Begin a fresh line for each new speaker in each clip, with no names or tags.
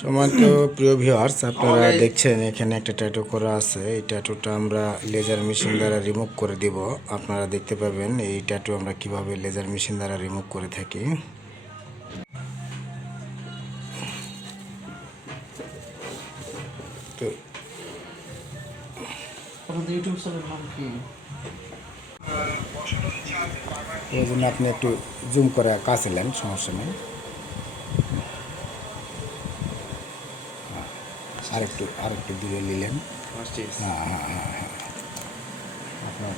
সমান্ত প্রিয় ভিউয়ার্স আপনারা দেখছেন এখানে একটা ট্যাটু করা আছে। এই ট্যাটুটা আমরা লেজার মেশিন দ্বারা রিমুভ করে দিব। আপনারা দেখতে পাবেন এই ট্যাটু আমরা কীভাবে লেজার মেশিন দ্বারা রিমুভ করে থাকি। তো
ইউটিউব চ্যানেল নাম কি?
এই জন্য আপনি একটু জুম করে কাছে নেন সমস্যা নেই। আর একটু আর একটু দূরে নিলেন হ্যাঁ হ্যাঁ হ্যাঁ হ্যাঁ। আপনার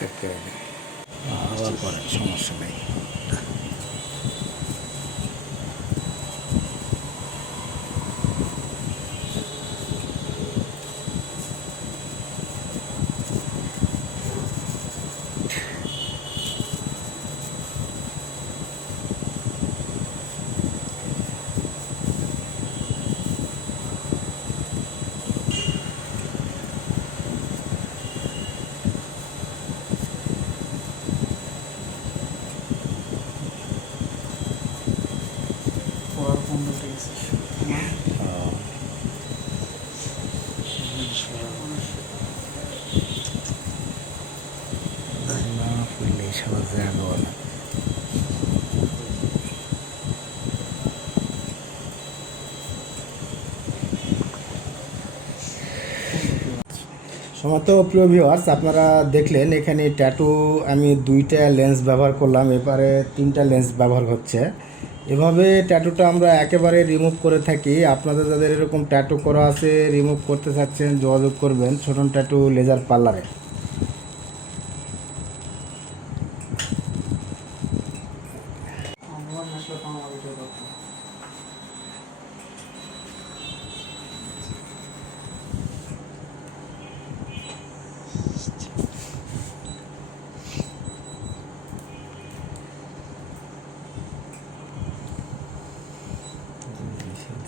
সেট করে দিন আবার করেন সমস্যা নেই
পড়ার
সমাত প্রিয় ভিউয়ার্স আপনারা দেখলেন এখানে ট্যাটু আমি দুইটা লেন্স ব্যবহার করলাম, এবারে তিনটা লেন্স ব্যবহার হচ্ছে। এভাবে ট্যাটুটা আমরা একেবারে রিমুভ করে থাকি। আপনাদের যাদের এরকম ট্যাটু করা আছে রিমুভ করতে চাচ্ছেন, যোগাযোগ করবেন ছোটন ট্যাটু লেজার পার্লারে
আমার আসলে তো আমার ভিডিও করতে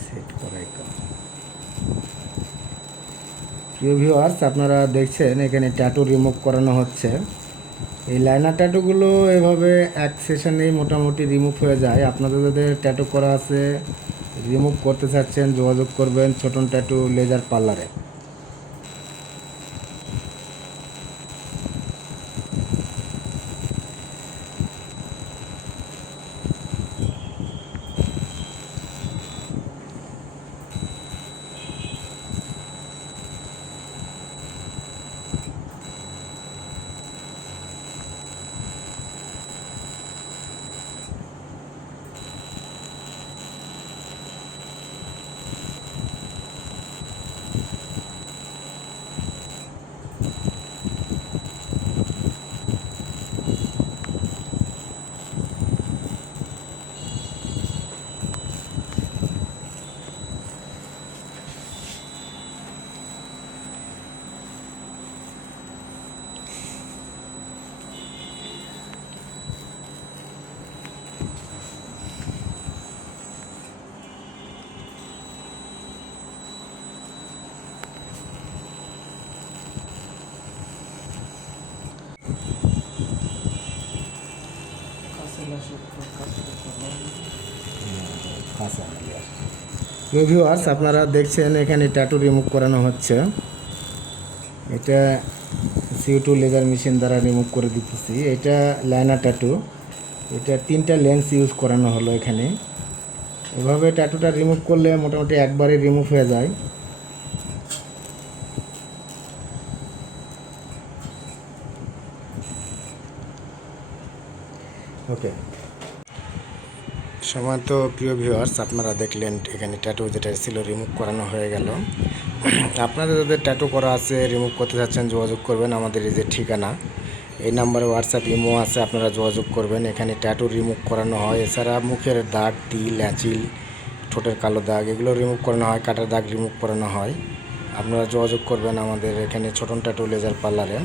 সেট করাই কম। প্রিয় ভিউয়ার্স আপনারা দেখছেন, এখানে ট্যাটু রিমুভ করানো হচ্ছে। এই লাইনার ট্যাটুগুলো এভাবে এক সেশনেই মোটামুটি রিমুভ হয়ে যায়। আপনাদের যাদের ট্যাটু করা আছে রিমুভ করতে চাচ্ছেন, যোগাযোগ করবেন ছোটন ট্যাটু লেজার পার্লারে প্রিয় ভিউয়ার্স আপনারা দেখছেন, এখানে ট্যাটু রিমুভ করানো হচ্ছে। এটা সিউ টু লেজার মেশিন দ্বারা রিমুভ করে দিতেছি। এটা লাইনার ট্যাটু এটা তিনটা লেন্স ইউজ করানো হলো এখানে। এভাবে ট্যাটুটা রিমুভ করলে মোটামুটি একবারে রিমুভ হয়ে যায়। ওকে সময় তো প্রিয় ভিউয়ার্স আপনারা দেখলেন এখানে ট্যাটু যেটা ছিল রিমুভ করানো হয়ে গেল। আপনাদের যাদের ট্যাটু করা আছে রিমুভ করতে চাচ্ছেন, যোগাযোগ করবেন, আমাদের এই যে ঠিকানা, এই নাম্বারে হোয়াটসঅ্যাপ ইমো আছে, আপনারা যোগাযোগ করবেন। এখানে ট্যাটু রিমুভ করানো হয়, এছাড়া মুখের দাগ, তিল, অ্যাচিল, ঠোঁটের কালো দাগ, এগুলো রিমুভ করানো হয়, কাটার দাগ রিমুভ করানো হয়। আপনারা যোগাযোগ করবেন আমাদের এখানে ছোটন ট্যাটু লেজার পার্লারে